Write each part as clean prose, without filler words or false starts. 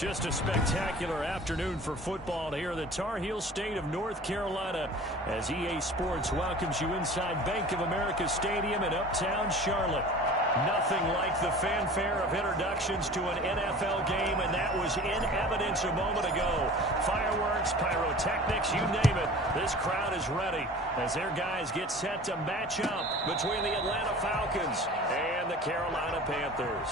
Just a spectacular afternoon for football here in the Tar Heel state of North Carolina as EA Sports welcomes you inside Bank of America Stadium in Uptown Charlotte. Nothing like the fanfare of introductions to an NFL game, and that was in evidence a moment ago. Fireworks, pyrotechnics, you name it. This crowd is ready as their guys get set to match up between the Atlanta Falcons and the Carolina Panthers.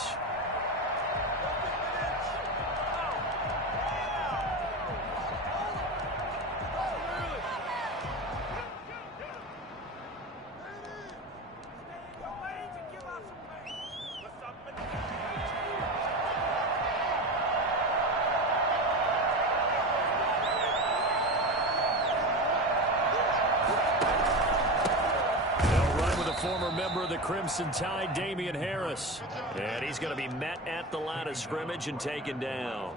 Former member of the Crimson Tide, Damian Harris. And he's going to be met at the line of scrimmage and taken down.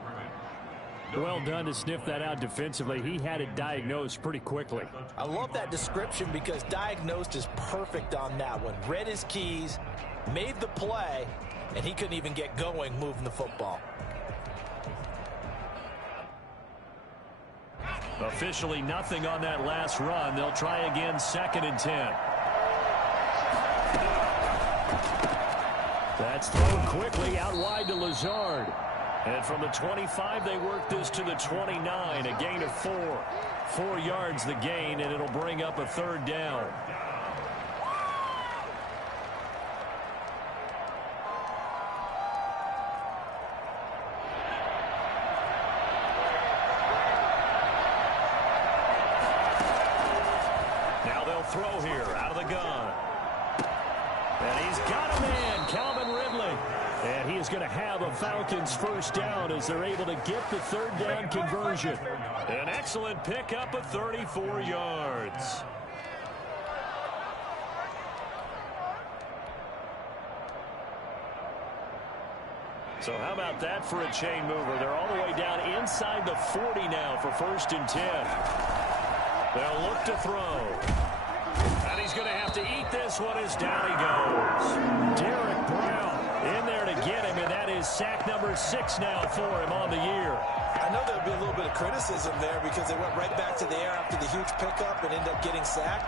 Well done to sniff that out defensively. He had it diagnosed pretty quickly. I love that description because diagnosed is perfect on that one. Read his keys, made the play, and he couldn't even get going moving the football. Officially nothing on that last run. They'll try again, 2nd and 10. That's thrown quickly out wide to Lazard. And from the 25, they work this to the 29, a gain of 4. 4 yards the gain, and it'll bring up a 3rd down. Now they'll throw here out of the gun. And he's got a man, Calvin Ridley. And he is going to have a Falcons 1st down as they're able to get the 3rd down conversion. An excellent pickup of 34 yards. So how about that for a chain mover? They're all the way down inside the 40 now for 1st and 10. They'll look to throw. And he's going to have to eat this one as down he goes. Derek Brown in there to get him, and that is sack number 6 now for him on the year. I know there'll be a little bit of criticism there because they went right back to the air after the huge pickup and ended up getting sacked.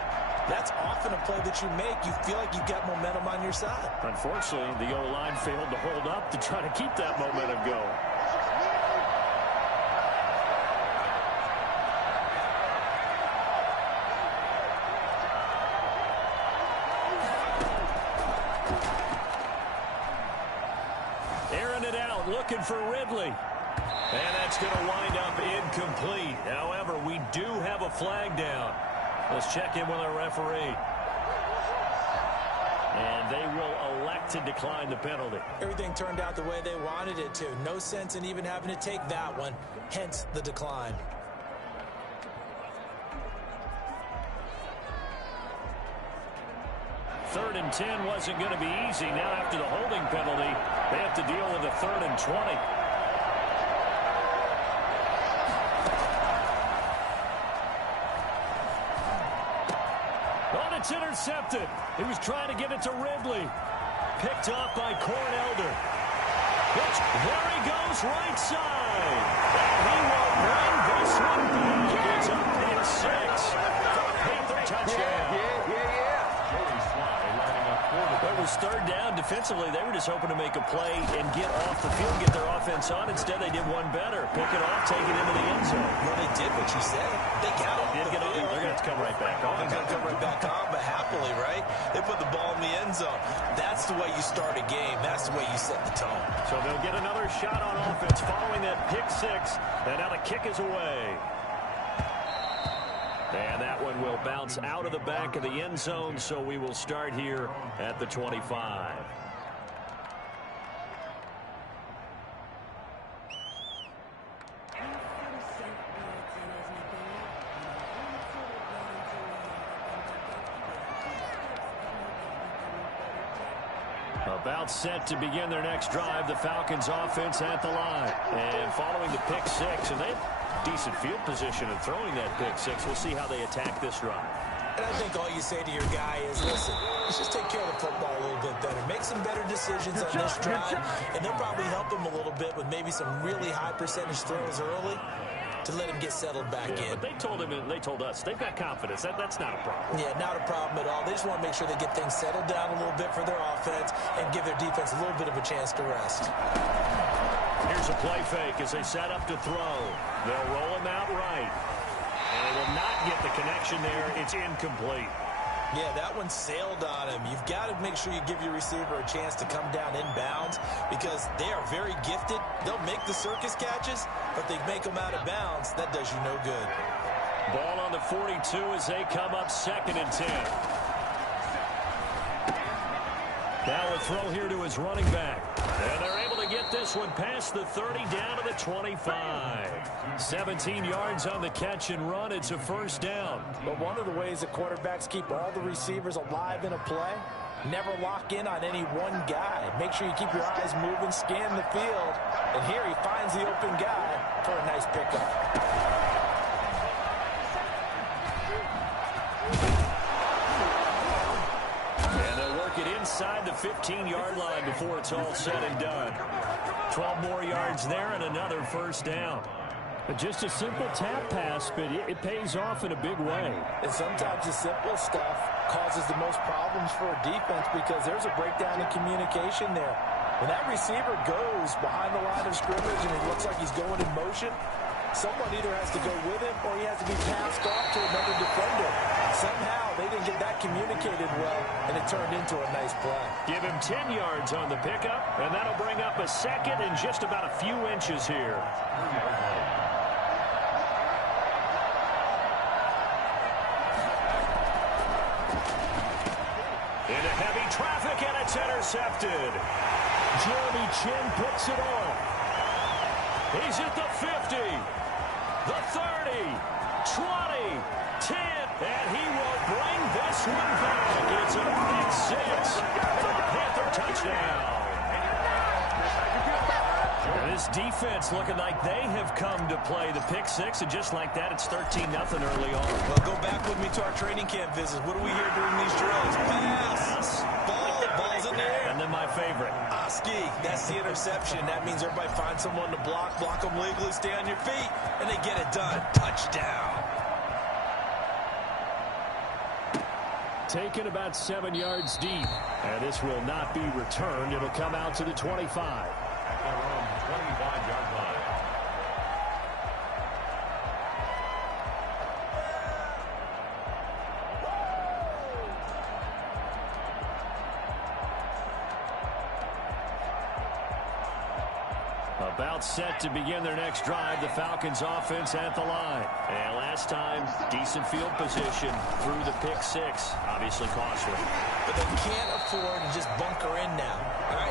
That's often a play that you make. You feel like you've got momentum on your side. Unfortunately, the O-line failed to hold up to try to keep that momentum going. Looking for Ridley. And that's going to wind up incomplete. However, we do have a flag down. Let's check in with our referee. And they will elect to decline the penalty. Everything turned out the way they wanted it to. No sense in even having to take that one. Hence the decline. Third and 10 wasn't going to be easy. Now after the holding penalty, they have to deal with a 3rd and 20. Oh, it's intercepted. He was trying to get it to Ridley. Picked up by Corn Elder. There he goes, right side. And he will bring this one back. It's a pick 6. Panther touchdown. It was 3rd down. Defensively, they were just hoping to make a play and get off the field, get their offense on. Instead, they did one better. Pick it off, take it into the end zone. Well, they did what you said. They got off the field. They're going to have to come right back on. They're going to come right back on, but happily, right? They put the ball in the end zone. That's the way you start a game. That's the way you set the tone. So they'll get another shot on offense following that pick 6. And now the kick is away. And that one will bounce out of the back of the end zone, so we will start here at the 25. About set to begin their next drive, the Falcons offense at the line. And following the pick 6, and they have decent field position in throwing that pick 6. We'll see how they attack this run. And I think all you say to your guy is, listen, let's just take care of the football a little bit better. Make some better decisions on this drive, and they'll probably help him a little bit with maybe some really high percentage throws early to let him get settled back in. But they told him, and they told us, they've got confidence. That's not a problem. Yeah, not a problem at all. They just want to make sure they get things settled down a little bit for their offense and give their defense a little bit of a chance to rest. Here's a play fake as they set up to throw. They'll roll him out right. And they will not get the connection there. It's incomplete. Yeah, that one sailed on him. You've got to make sure you give your receiver a chance to come down inbounds because they are very gifted. They'll make the circus catches, but they make them out of bounds. That does you no good. Ball on the 42 as they come up 2nd and 10. Now a throw here to his running back. And they're able to get this one past the 30 down to the 25. 17 yards on the catch and run. It's a first down. But one of the ways that quarterbacks keep all the receivers alive in a play, never lock in on any one guy. Make sure you keep your eyes moving, scan the field. And here he finds the open guy for a nice pickup. Inside the 15-yard line before it's all said and done. 12 more yards there and another first down. Just a simple tap pass, but it pays off in a big way. And sometimes the simple stuff causes the most problems for a defense because there's a breakdown in communication there. When that receiver goes behind the line of scrimmage and it looks like he's going in motion, someone either has to go with him or he has to be passed off to another defender. Somehow they didn't get that communicated well, and it turned into a nice play. Give him 10 yards on the pickup, and that'll bring up a second and just about a few inches here. Into heavy traffic, and it's intercepted. Jeremy Chinn picks it off. He's at the 50, the 30, 20, 10, and he will bring this one back. It's a big 6 for the Panther touchdown. And this defense looking like they have come to play the pick 6, and just like that, it's 13-0 early on. Well, go back with me to our training camp visits. What do we hear during these drills? Pass, ball's in the air. And then my favorite. Ski, that's the interception. That means everybody finds someone to block them legally, stay on your feet, and they get it done. Touchdown. Taken about 7 yards deep, and this will not be returned. It'll come out to the 25. At their own 25-yard line. About set to begin their next drive, the Falcons offense at the line. And last time, decent field position through the pick 6. Obviously costly. But they can't afford to just bunker in now. All right,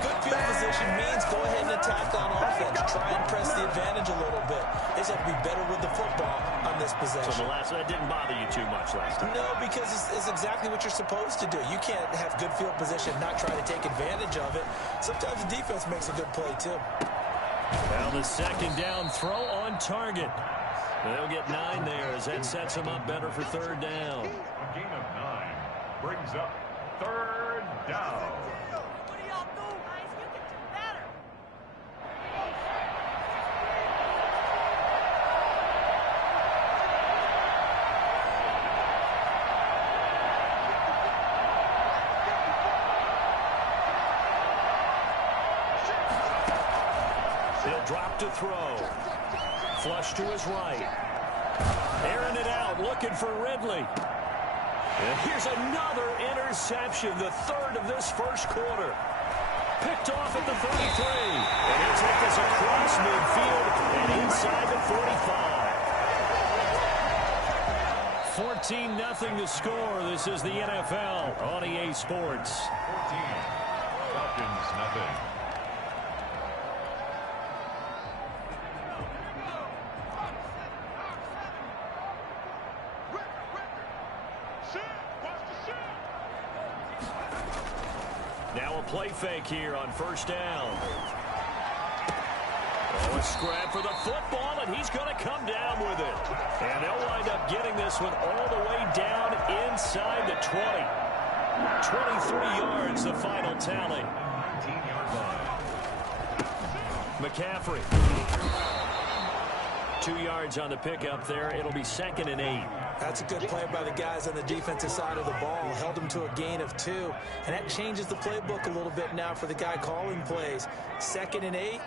good field position means go ahead and attack on offense. Try and press the advantage a little bit. They just have to be better with the football on this possession. So that didn't bother you too much last time? No, because it's exactly what you're supposed to do. You can't have good field position and not try to take advantage of it. Sometimes the defense makes a good play, too. Well, the second down throw on target. They'll get 9 there as that sets them up better for third down. A gain of 9 brings up third down. What do y'all do, guys? You can do better. He'll drop to throw. Flush to his right. Airing it out, looking for Ridley. And here's another interception, the third of this first quarter. Picked off at the 33. And he'll take us across midfield and inside the 45. 14-0 to score. This is the NFL on EA Sports. 14. Falcons, nothing. Now a play fake here on first down. Oh, A scrap for the football, and he's going to come down with it. And they'll wind up getting this one all the way down inside the 20. 23 yards, the final tally. 19-yard line. McCaffrey. 2 yards on the pickup there. It'll be 2nd and 8. That's a good play by the guys on the defensive side of the ball. Held him to a gain of 2. And that changes the playbook a little bit now for the guy calling plays. 2nd and 8.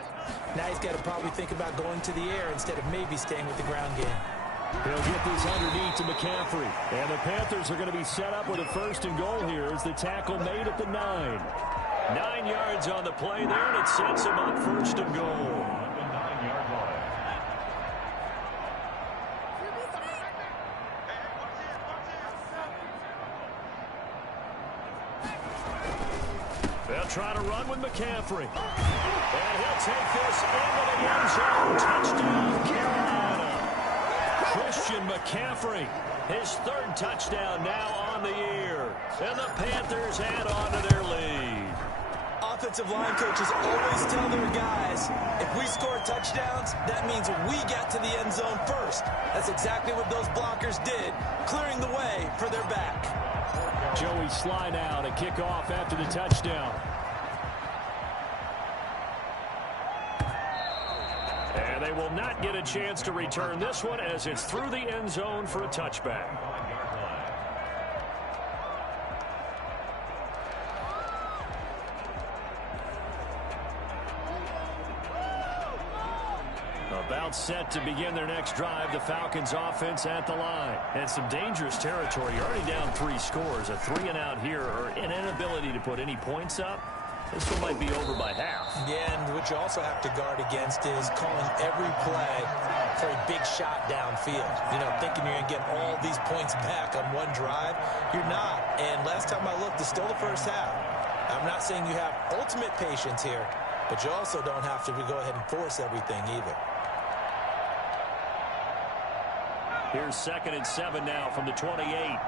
Now he's got to probably think about going to the air instead of maybe staying with the ground game. He'll get this underneath to McCaffrey. And the Panthers are going to be set up with a 1st and goal here as the tackle made at the 9. 9 yards on the play there, and it sets him up 1st and goal. On the 9-yard line. They'll try to run with McCaffrey. And he'll take this into the end zone. Touchdown, Carolina. Christian McCaffrey, his 3rd touchdown now on the year. And the Panthers add on to their lead. Offensive line coaches always tell their guys, if we score touchdowns, that means we get to the end zone first. That's exactly what those blockers did, clearing the way for their back. Joey Sly now to kick off after the touchdown. And they will not get a chance to return this one as it's through the end zone for a touchback. 5-yard line. About set to begin their next drive, the Falcons offense at the line. And some dangerous territory. You're already down 3 scores. A 3-and-out here or an inability to put any points up. This one might be over by half. Yeah, and what you also have to guard against is calling every play for a big shot downfield. You know, thinking you're going to get all these points back on one drive. You're not. And last time I looked, it's still the first half. I'm not saying you have ultimate patience here, but you also don't have to go ahead and force everything either. Here's 2nd and 7 now from the 28.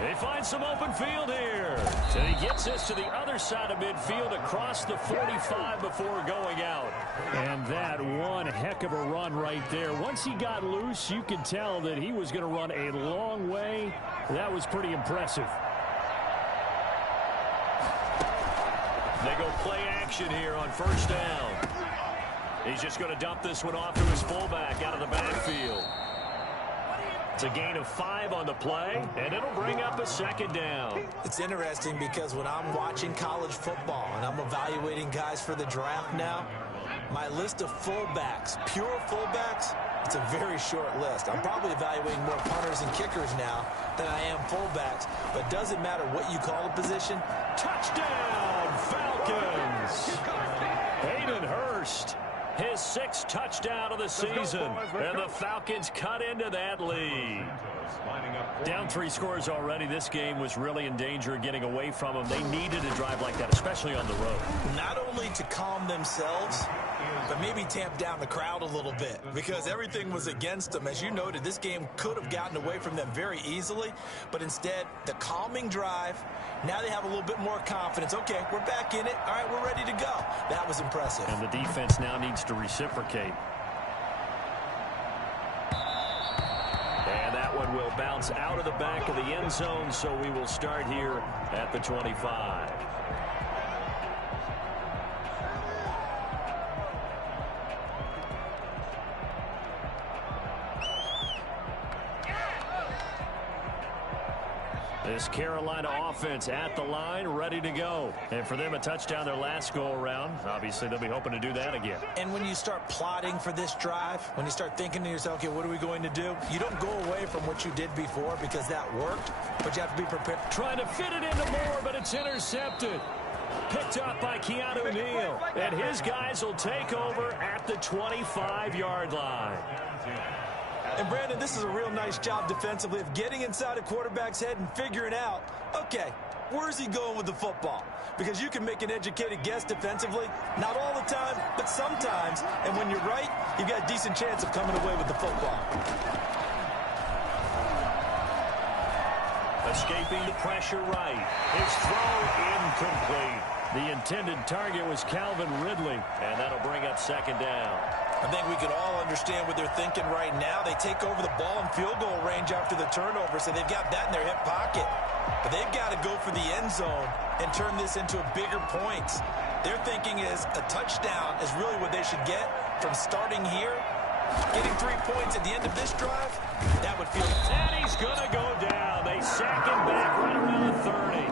They find some open field here. So he gets this to the other side of midfield across the 45 before going out. And that one heck of a run right there. Once he got loose, you could tell that he was going to run a long way. That was pretty impressive. They go play action here on 1st down. He's just going to dump this one off to his fullback out of the backfield. It's a gain of 5 on the play, and it'll bring up a 2nd down. It's interesting because when I'm watching college football and I'm evaluating guys for the draft now, my list of fullbacks, pure fullbacks, it's a very short list. I'm probably evaluating more punters and kickers now than I am fullbacks, but it doesn't matter what you call a position. Touchdown, Falcons! Hayden Hurst, his 6th touchdown of the season, and the Falcons cut into that lead. Down 3 scores already. This game was really in danger of getting away from them. They needed a drive like that, especially on the road. Not only to calm themselves, but maybe tamp down the crowd a little bit because everything was against them. As you noted, this game could have gotten away from them very easily, but instead, the calming drive, now they have a little bit more confidence. Okay, we're back in it. All right, we're ready to go. That was impressive. And the defense now needs to reciprocate. And that one will bounce out of the back of the end zone, so we will start here at the 25. This Carolina offense at the line, ready to go. And for them, a touchdown their last go-around. Obviously, they'll be hoping to do that again. And when you start plotting for this drive, when you start thinking to yourself, okay, what are we going to do? You don't go away from what you did before because that worked, but you have to be prepared. Trying to fit it into Moore, but it's intercepted. Picked up by Keanu Neal. And his guys will take over at the 25-yard line. And, Brandon, this is a real nice job defensively of getting inside a quarterback's head and figuring out, okay, where's he going with the football? Because you can make an educated guess defensively, not all the time, but sometimes. And when you're right, you've got a decent chance of coming away with the football. Escaping the pressure right. His throw incomplete. The intended target was Calvin Ridley, and that'll bring up second down. I think we can all understand what they're thinking right now. They take over the ball in field goal range after the turnover, so they've got that in their hip pocket. But they've got to go for the end zone and turn this into bigger points. Their thinking is a touchdown is really what they should get from starting here. Getting 3 points at the end of this drive, that would feel... And he's going to go down. They sack him back right around the 30.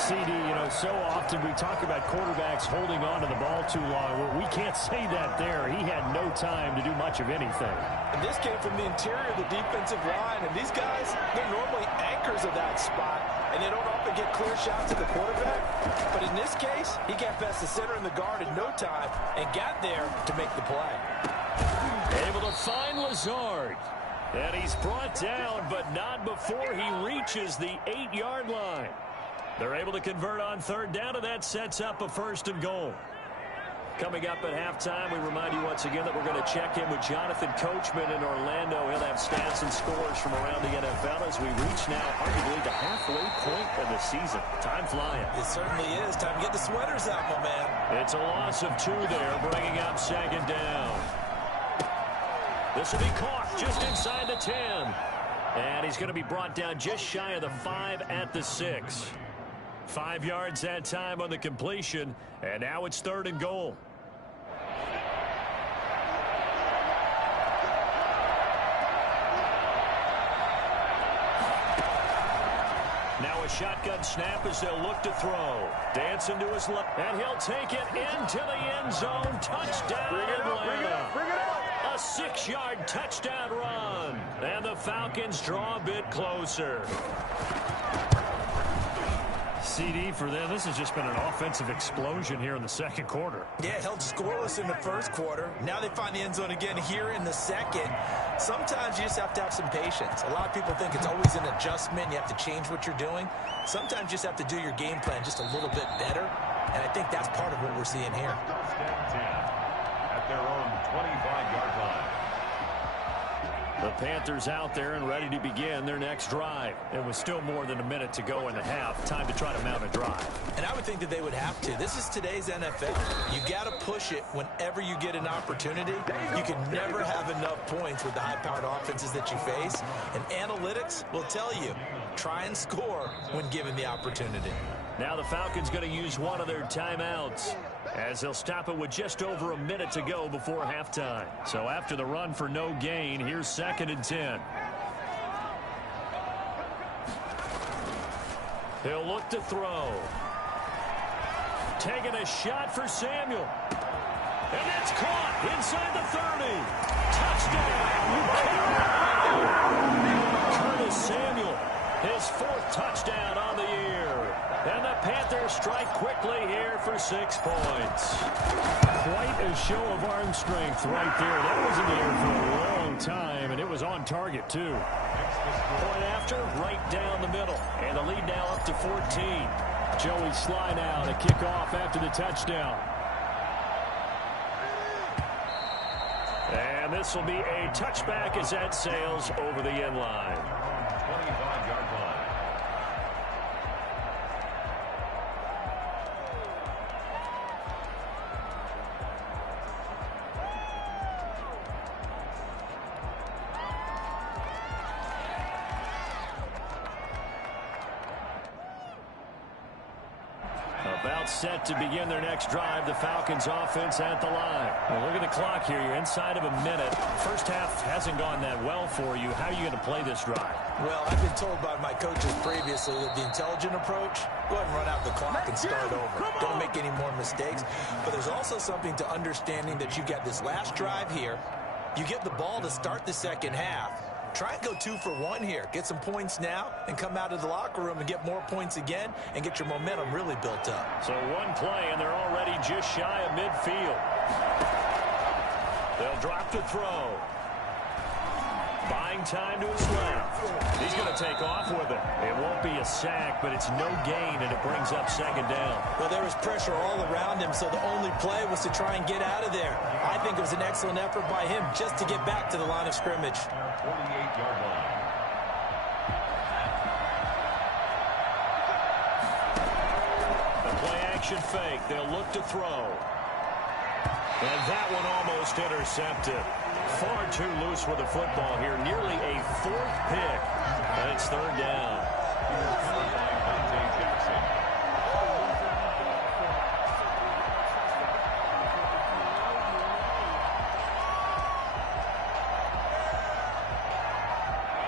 CD, you know, so often we talk about quarterbacks holding on to the ball too long. Well, we can't say that there. He had no time to do much of anything. And this came from the interior of the defensive line. And these guys, they're normally anchors of that spot. And they don't often get clear shots at the quarterback. But in this case, he got past the center and the guard in no time and got there to make the play. Able to find Lazard. And he's brought down, but not before he reaches the 8-yard line. They're able to convert on third down, and that sets up a 1st and goal. Coming up at halftime, we remind you once again that we're going to check in with Jonathan Coachman in Orlando. He'll have stats and scores from around the NFL as we reach now arguably the halfway point of the season. Time flying. It certainly is. Time to get the sweaters out, my man. It's a loss of 2 there, bringing up second down. This will be caught just inside the 10. And he's going to be brought down just shy of the 5 at the 6. 5 yards that time on the completion, and now it's 3rd and goal. Now a shotgun snap as they'll look to throw. Dancing to his left, and he'll take it into the end zone. Touchdown, Atlanta. Bring it up. A 6-yard touchdown run, and the Falcons draw a bit closer. CD for them, this has just been an offensive explosion here in the second quarter. Yeah, held scoreless in the first quarter. Now they find the end zone again here in the second. Sometimes you just have to have some patience. A lot of people think it's always an adjustment. You have to change what you're doing. Sometimes you just have to do your game plan just a little bit better. And I think that's part of what we're seeing here. At their own 25-yard line. The Panthers out there and ready to begin their next drive. It was still more than a minute to go in the half. Time to try to mount a drive. And I would think that they would have to. This is today's NFL. You got to push it whenever you get an opportunity. You can never have enough points with the high-powered offenses that you face. And analytics will tell you, try and score when given the opportunity. Now the Falcons going to use one of their timeouts as they'll stop it with just over a minute to go before halftime. So after the run for no gain, here's 2nd and 10. He'll look to throw. Taking a shot for Samuel. And that's caught inside the 30. Touchdown! Curtis Samuel, his 4th touchdown on the year. And the Panthers strike quickly here for 6 points. Quite a show of arm strength right there. That was in the air for a long time, and it was on target, too. Point after, right down the middle. And the lead now up to 14. Joey Sly now to kick off after the touchdown. And this will be a touchback as that sails over the end line. 25-yard line. About set to begin their next drive. The Falcons offense at the line. Well, look at the clock here. You're inside of a minute. First half hasn't gone that well for you. How are you going to play this drive? Well, I've been told by my coaches previously that the intelligent approach, go ahead and run out the clock and start over. Don't make any more mistakes. But there's also something to understanding that you got this last drive here. You get the ball to start the second half. Try and go 2 for 1 here. Get some points now and come out of the locker room and get more points again and get your momentum really built up. So one play, and they're already just shy of midfield. They'll drop to throw. Buying time to his left. He's going to take off with it. It won't be a sack, but it's no gain, and it brings up 2nd down. Well, there was pressure all around him, so the only play was to try and get out of there. I think it was an excellent effort by him just to get back to the line of scrimmage. 48-yard line. Play action fake. They'll look to throw. And that one almost intercepted. Far too loose with the football here. Nearly a 4th pick. And it's 3rd down.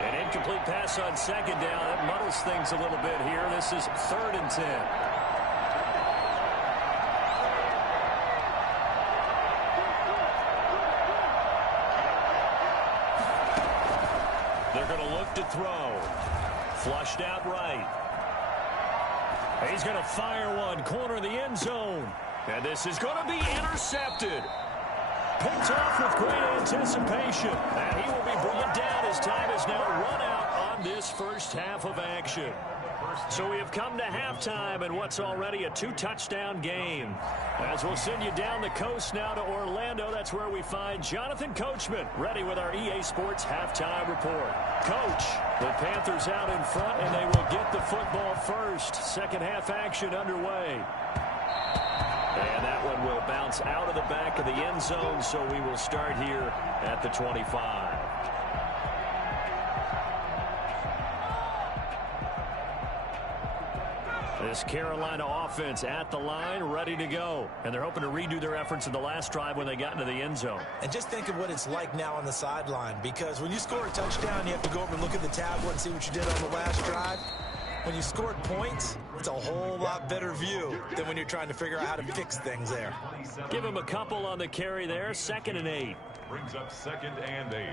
An incomplete pass on 2nd down. That muddles things a little bit here. This is 3rd and 10. They're going to look to throw. Flushed out right. He's going to fire one. Corner of the end zone. And this is going to be intercepted. Picked off with great anticipation. And he will be brought down as time is now run out on this first half of action. So we have come to halftime in what's already a 2-touchdown game. As we'll send you down the coast now to Orlando, that's where we find Jonathan Coachman ready with our EA Sports halftime report. Coach, the Panthers out in front, and they will get the football first. Second half action underway. And that one will bounce out of the back of the end zone, so we will start here at the 25. This Carolina offense at the line, ready to go. And they're hoping to redo their efforts in the last drive when they got into the end zone. And just think of what it's like now on the sideline, because when you score a touchdown, you have to go over and look at the tablet and see what you did on the last drive. When you scored points, it's a whole lot better view than when you're trying to figure out how to fix things there. Give him a couple on the carry there. 2nd and 8. Brings up 2nd and 8.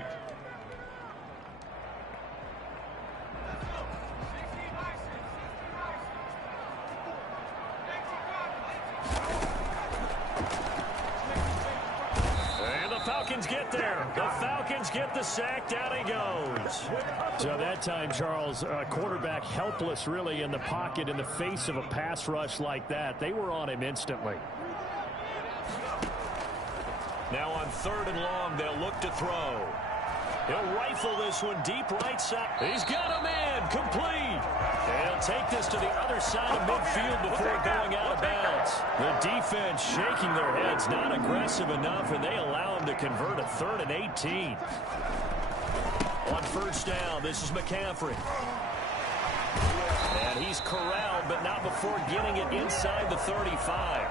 Falcons get there. The Falcons get the sack. Down he goes. So that time, Charles, quarterback helpless really in the pocket in the face of a pass rush like that. They were on him instantly. Now on 3rd and long, they'll look to throw. He'll rifle this one deep right side. He's got a man complete. They'll take this to the other side of midfield before going out of bounds. The defense shaking their heads, not aggressive enough, and they allow him to convert a 3rd and 18. On 1st down, this is McCaffrey. And he's corralled, but not before getting it inside the 35.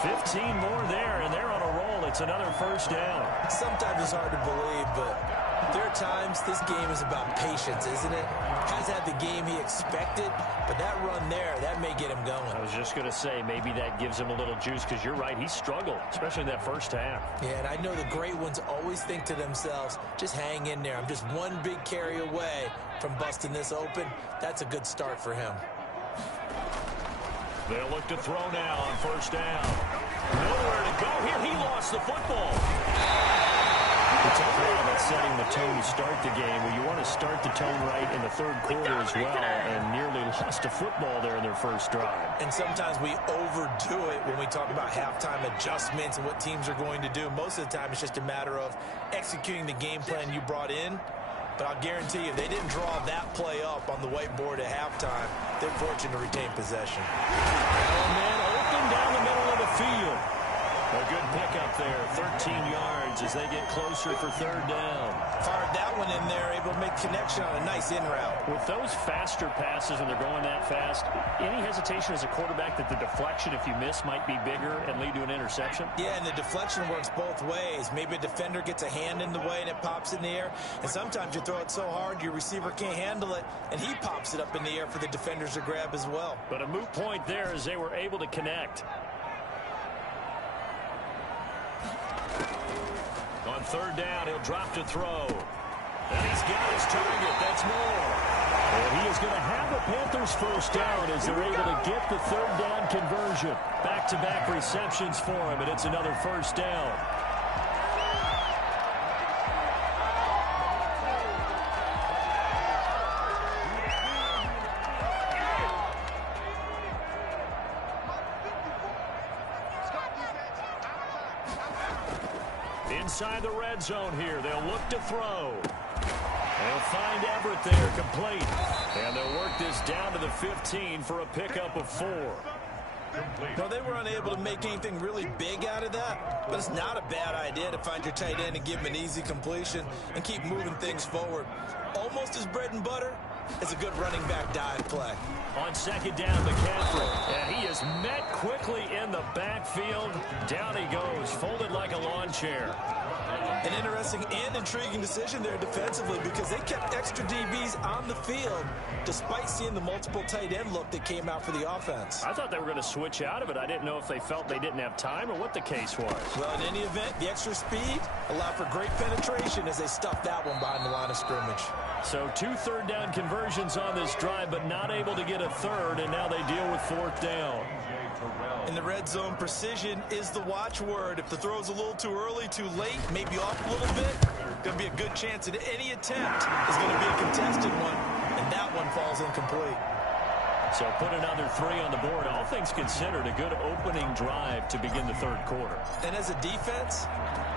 15 more there, and they're on a roll. It's another 1st down. Sometimes it's hard to believe, but there are times this game is about patience, isn't it? Has had the game he expected, but that run there, that may get him going. I was just going to say, maybe that gives him a little juice, because you're right, he struggled, especially in that 1st half. Yeah, and I know the great ones always think to themselves, just hang in there. I'm just one big carry away from busting this open. That's a good start for him. They'll look to throw now on 1st down. Nowhere to go here. He lost the football. It's a play about setting the tone to start the game. Well, you want to start the tone right in the 3rd quarter as well, and nearly lost a football there in their 1st drive. And sometimes we overdo it when we talk about halftime adjustments and what teams are going to do. Most of the time, it's just a matter of executing the game plan you brought in. But I'll guarantee you, if they didn't draw that play up on the whiteboard at halftime, they're fortunate to retain possession. And then open down the middle of the field. A good pickup there, 13 yards as they get closer for 3rd down. Fired that one in there, able to make connection on a nice in route. With those faster passes, and they're going that fast, any hesitation as a quarterback that the deflection, if you miss, might be bigger and lead to an interception? Yeah, and the deflection works both ways. Maybe a defender gets a hand in the way and it pops in the air. And sometimes you throw it so hard your receiver can't handle it, and he pops it up in the air for the defenders to grab as well. But a moot point there as they were able to connect. On 3rd down, he'll drop to throw. And he's got his target. That's more. And he is going to have the Panthers 1st down as they're able to get the 3rd down conversion. Back-to-back receptions for him, and it's another 1st down. Inside the red zone here, they'll look to throw. They'll find Everett there, complete. And they'll work this down to the 15 for a pickup of 4. No, they were unable to make anything really big out of that, but it's not a bad idea to find your tight end and give him an easy completion and keep moving things forward. Almost as bread and butter as a good running back dive play. On second down, McCaffrey, and he is met quickly in the backfield. Down he goes, folded like a lawn chair. An interesting and intriguing decision there defensively because they kept extra DBs on the field despite seeing the multiple tight end look that came out for the offense. I thought they were going to switch out of it. I didn't know if they felt they didn't have time or what the case was. Well, in any event, the extra speed allowed for great penetration as they stuffed that one behind the line of scrimmage. So 2 third-down conversions on this drive, but not able to get a third, and now they deal with 4th down. In the red zone, precision is the watchword. If the throw's a little too early, too late, maybe off a little bit, going to be a good chance that any attempt is going to be a contested one, and that one falls incomplete. So put another 3 on the board. All things considered, a good opening drive to begin the 3rd quarter. And as a defense,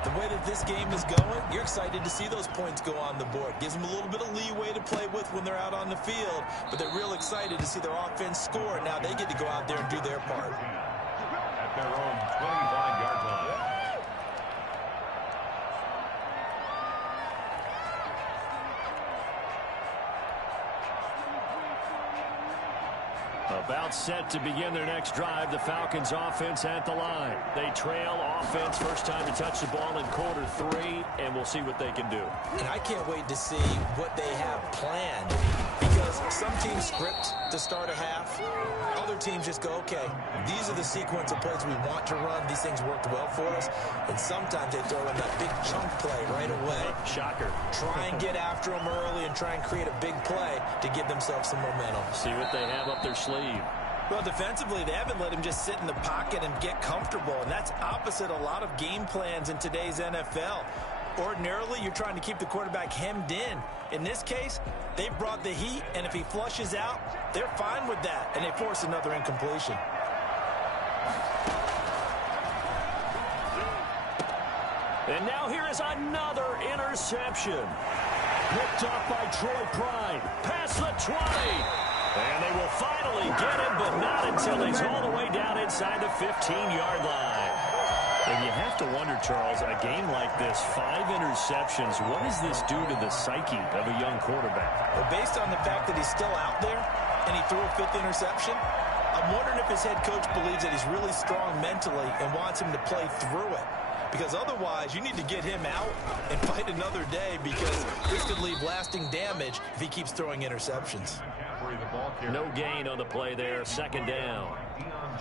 the way that this game is going, you're excited to see those points go on the board. Gives them a little bit of leeway to play with when they're out on the field, but they're real excited to see their offense score. Now they get to go out there and do their part. At their own 25-yard line. About set to begin their next drive. The Falcons offense at the line. They trail offense. First time to touch the ball in quarter 3, and we'll see what they can do. And I can't wait to see what they have planned because some teams script to start a half. Other teams just go, okay, these are the sequence of plays we want to run. These things worked well for us. And sometimes they throw in that big chunk play right away. Shocker. Try and get after them early and try and create a big play to give themselves some momentum. See what they have up their sleeve. Well, defensively, they haven't let him just sit in the pocket and get comfortable, and that's opposite a lot of game plans in today's NFL. Ordinarily, you're trying to keep the quarterback hemmed in. In this case, they brought the heat, and if he flushes out, they're fine with that, and they force another incompletion. And now here is another interception. Picked up by Troy Pride. Past the 20. And they will finally get him, but not until he's all the way down inside the 15-yard line. And you have to wonder, Charles, a game like this, 5 interceptions, what does this do to the psyche of a young quarterback? Well, based on the fact that he's still out there and he threw a 5th interception, I'm wondering if his head coach believes that he's really strong mentally and wants him to play through it. Because otherwise, you need to get him out and fight another day because this could leave lasting damage if he keeps throwing interceptions. No gain on the play there, 2nd down.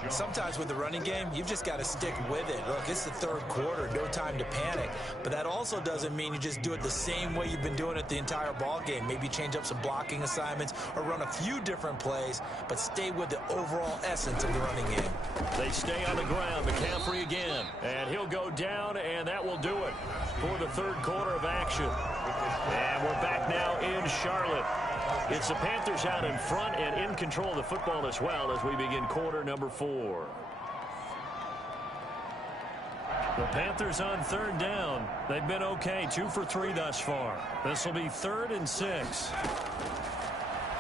Sometimes with the running game, you've just got to stick with it. Look, it's the 3rd quarter, no time to panic. But that also doesn't mean you just do it the same way you've been doing it the entire ball game. Maybe change up some blocking assignments or run a few different plays, but stay with the overall essence of the running game. They stay on the ground. McCaffrey again. And he'll go down, and that will do it for the 3rd quarter of action. And we're back now in Charlotte. It's the Panthers out in front and in control of the football as well as we begin quarter number 4. The Panthers on 3rd down. They've been okay, 2 for 3 thus far. This will be 3rd and 6.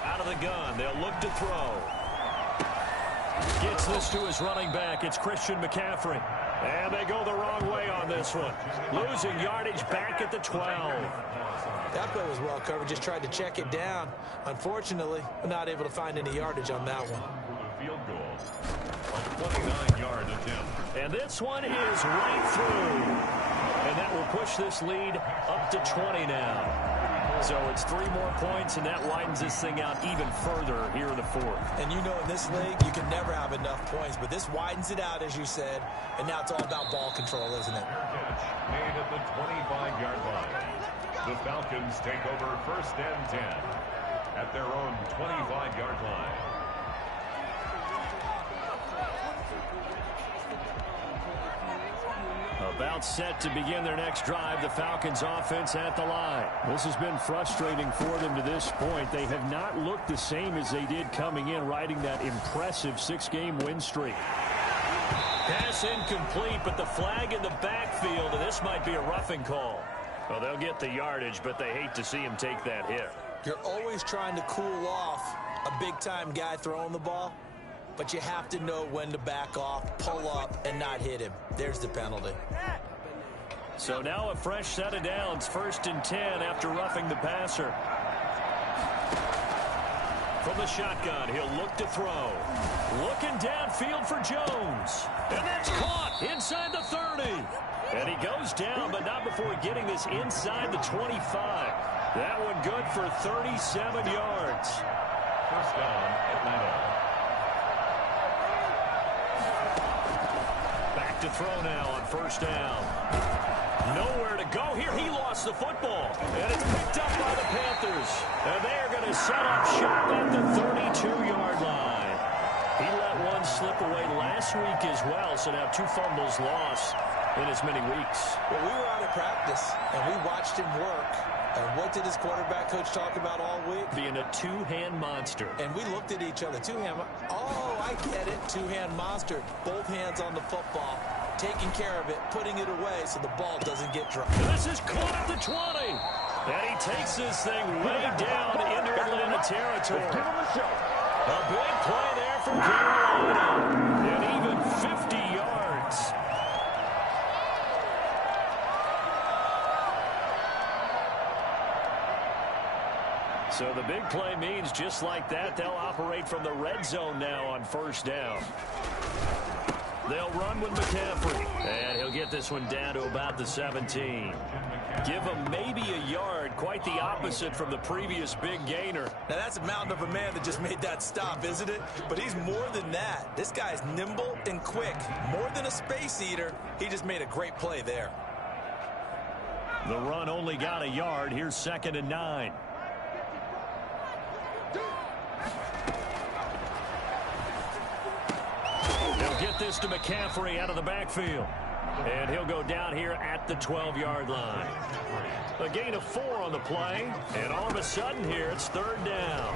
Out of the gun, they'll look to throw. Gets this to his running back. It's Christian McCaffrey. And they go the wrong way on this one. Losing yardage back at the 12. That play was well covered. Just tried to check it down. Unfortunately, we're not able to find any yardage on that one. Field goal. A 29-yard attempt. And this one is right through. And that will push this lead up to 20 now. So it's 3 more points, and that widens this thing out even further here in the 4th. And you know in this league, you can never have enough points, but this widens it out, as you said, and now it's all about ball control, isn't it? Catch made at the 25-yard line. The Falcons take over 1st and 10 at their own 25-yard line. About set to begin their next drive, the Falcons offense at the line. This has been frustrating for them to this point. They have not looked the same as they did coming in, riding that impressive 6-game win streak. Pass incomplete, but the flag in the backfield, and this might be a roughing call. Well, they'll get the yardage, but they hate to see him take that hit. You're always trying to cool off a big-time guy throwing the ball. but you have to know when to back off, pull up, and not hit him. There's the penalty. So now a fresh set of downs, 1st and 10 after roughing the passer. From the shotgun, he'll look to throw. Looking downfield for Jones. And that's caught inside the 30. And he goes down, but not before getting this inside the 25. That one good for 37 yards. First down, Atlanta. Back to throw now on 1st down. Nowhere to go here. He lost the football. And it's picked up by the Panthers. And they are going to set up shop at the 32-yard line. He let one slip away last week as well, so now 2 fumbles lost in as many weeks. Well, we were out of practice, and we watched him work. And what did his quarterback coach talk about all week? Being a 2-hand monster. And we looked at each other. 2-hand. Oh, I get it. 2-hand monster. Both hands on the football. Taking care of it, putting it away so the ball doesn't get dropped. This is caught at the 20. And he takes this thing way down into Atlanta territory. Give him a show. A big play there from Carolina. And even 50 yards. So the big play means just like that, they'll operate from the red zone now on 1st down. They'll run with McCaffrey. And he'll get this one down to about the 17. Give him maybe a yard. Quite the opposite from the previous big gainer. Now that's a mountain of a man that just made that stop, isn't it? But he's more than that. This guy's nimble and quick. More than a space eater. He just made a great play there. The run only got a yard. Here's 2nd and 9. They'll get this to McCaffrey out of the backfield. And he'll go down here at the 12-yard line. A gain of 4 on the play. And all of a sudden here, it's 3rd down.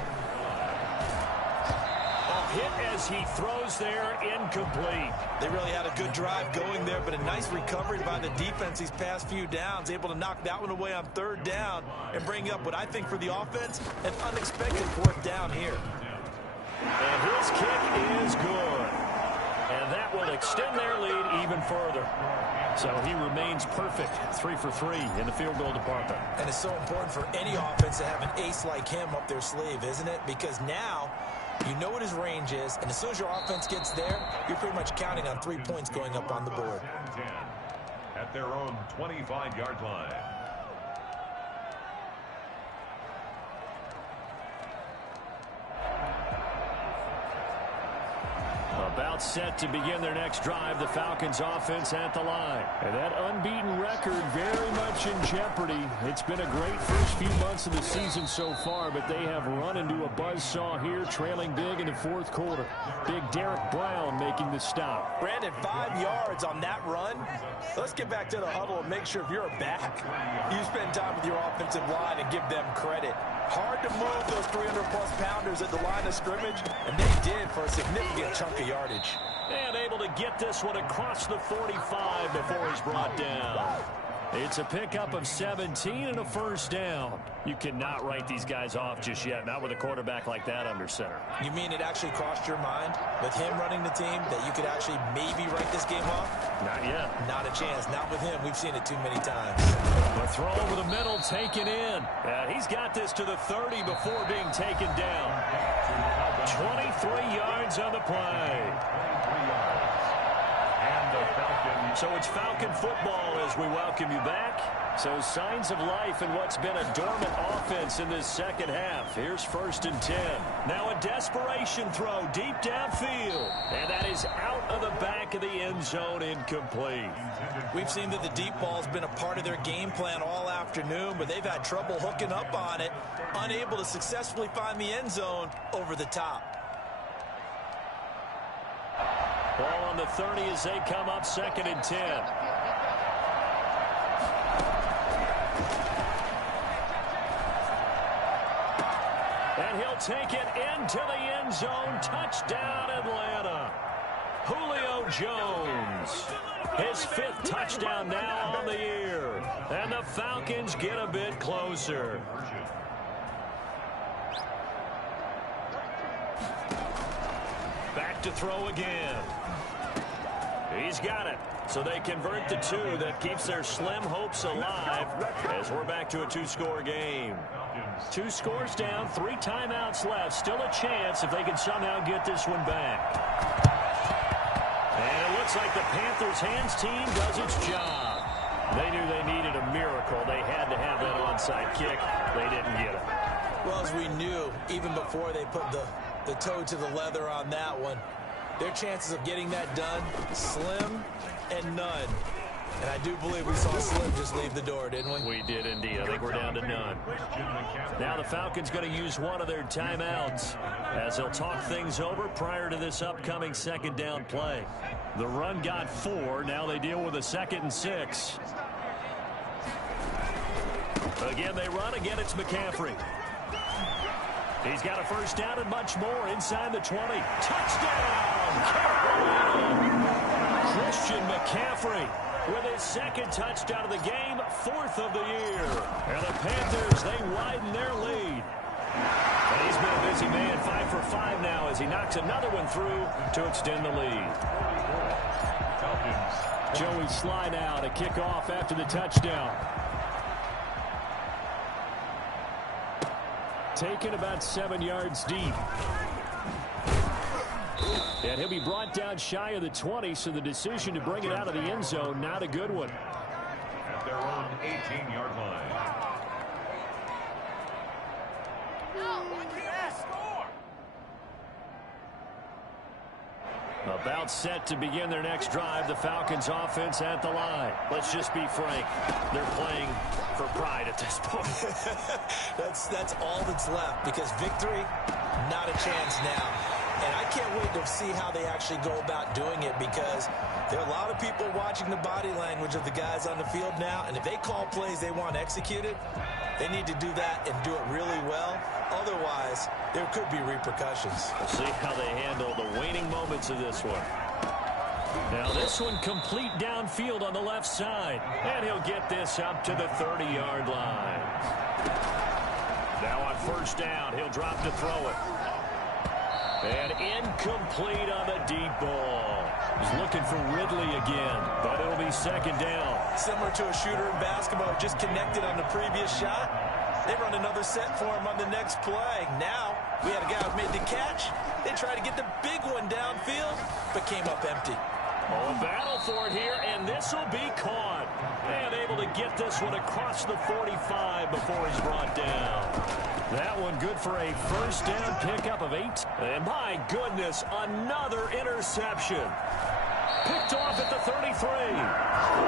A hit as he throws there, incomplete. They really had a good drive going there, but a nice recovery by the defense these past few downs. Able to knock that one away on 3rd down and bring up what I think for the offense, an unexpected 4th down here. And his kick is good. And that will extend their lead even further. So he remains perfect, 3 for 3 in the field goal department. And it's so important for any offense to have an ace like him up their sleeve, isn't it? Because now you know what his range is, and as soon as your offense gets there, you're pretty much counting on 3 points going up on the board. At their own 25-yard line. About set to begin their next drive, the Falcons offense at the line. And that unbeaten record very much in jeopardy. It's been a great first few months of the season so far, but they have run into a buzzsaw here, trailing big in the 4th quarter. Big Derek Brown making the stop. Brandon, 5 yards on that run. Let's get back to the huddle and make sure if you're a back, you spend time with your offensive line and give them credit. Hard to move those 300-plus pounders at the line of scrimmage, and they did for a significant chunk of yardage. And able to get this one across the 45 before he's brought down. It's a pickup of 17 and a 1st down. You cannot write these guys off just yet, not with a quarterback like that under center. You mean it actually crossed your mind with him running the team that you could actually maybe write this game off? Not yet. Not a chance. Not with him. We've seen it too many times. The throw over the middle, taken in. He's got this to the 30 before being taken down. 23 yards on the play. So it's Falcon football as we welcome you back. So signs of life in what's been a dormant offense in this 2nd half. Here's 1st and 10. Now a desperation throw deep downfield. And that is out of the back of the end zone, incomplete. We've seen that the deep ball's been a part of their game plan all afternoon, but they've had trouble hooking up on it, unable to successfully find the end zone over the top. Ball on the 30 as they come up 2nd and 10. And he'll take it into the end zone. Touchdown, Atlanta. Julio Jones. His 5th touchdown now on the year. And the Falcons get a bit closer. Back back to throw again. He's got it. So they convert the 2. That keeps their slim hopes alive as we're back to a 2-score game. 2 scores down, 3 timeouts left. Still a chance if they can somehow get this one back. And it looks like the Panthers' hands team does its job. They knew they needed a miracle. They had to have that onside kick. They didn't get it. Well, as we knew, even before they put the toe to the leather on that one, their chances of getting that done, slim and none. And I do believe we saw Slim just leave the door, didn't we? We did indeed. I think we're down to none. Now the Falcons going to use one of their timeouts as they'll talk things over prior to this upcoming second down play. The run got 4. Now they deal with a 2nd and 6. Again, they run. Again, it's McCaffrey. He's got a first down and much more inside the 20. Touchdown, Carolina! Christian McCaffrey with his 2nd touchdown of the game, 4th of the year. And the Panthers, they widen their lead. And he's been a busy man, 5 for 5 now as he knocks another one through to extend the lead. Joey Slye now to kick off after the touchdown. Taken about 7 yards deep. And he'll be brought down shy of the 20, so the decision to bring it out of the end zone, not a good one. At their own 18-yard line. About set to begin their next drive. The Falcons offense at the line. Let's just be frank. They're playing for pride at this point. That's all that's left, because victory, not a chance now. And I can't wait to see how they actually go about doing it, because there are a lot of people watching the body language of the guys on the field now, and if they call plays they want executed, they need to do that and do it really well. Otherwise, there could be repercussions. We'll see how they handle the waning moments of this one. Now this one complete downfield on the left side, and he'll get this up to the 30-yard line. Now on first down, he'll drop to throw it. And incomplete on the deep ball. He's looking for Ridley again, but it'll be 2nd down. Similar to a shooter in basketball, just connected on the previous shot. They run another set for him on the next play. Now, we had a guy who made the catch. They tried to get the big one downfield, but came up empty. Oh, a battle for it here, and this will be caught. And able to get this one across the 45 before he's brought down. That one good for a first down pickup of 8. And my goodness, another interception. Picked off at the 33.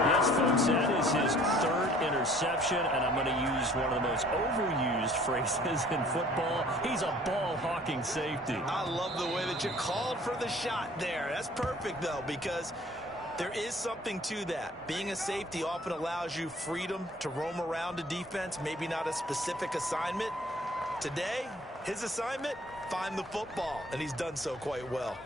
Yes, folks, that is his 3rd interception, and I'm going to use one of the most overused phrases in football. He's a ball-hawking safety. I love the way that you called for the shot there. That's perfect, though, because there is something to that. Being a safety often allows you freedom to roam around a defense, maybe not a specific assignment. Today, his assignment, find the football, and he's done so quite well.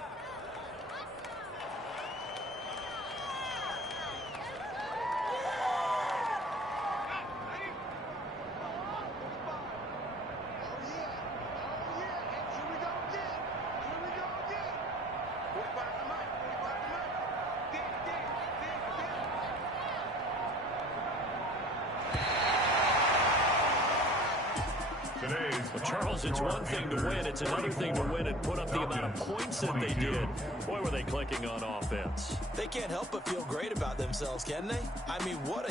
Well, Charles, it's one thing to win. It's another thing to win and put up the amount of points that they did. Boy, were they clicking on offense. They can't help but feel great about themselves, can they? I mean, what a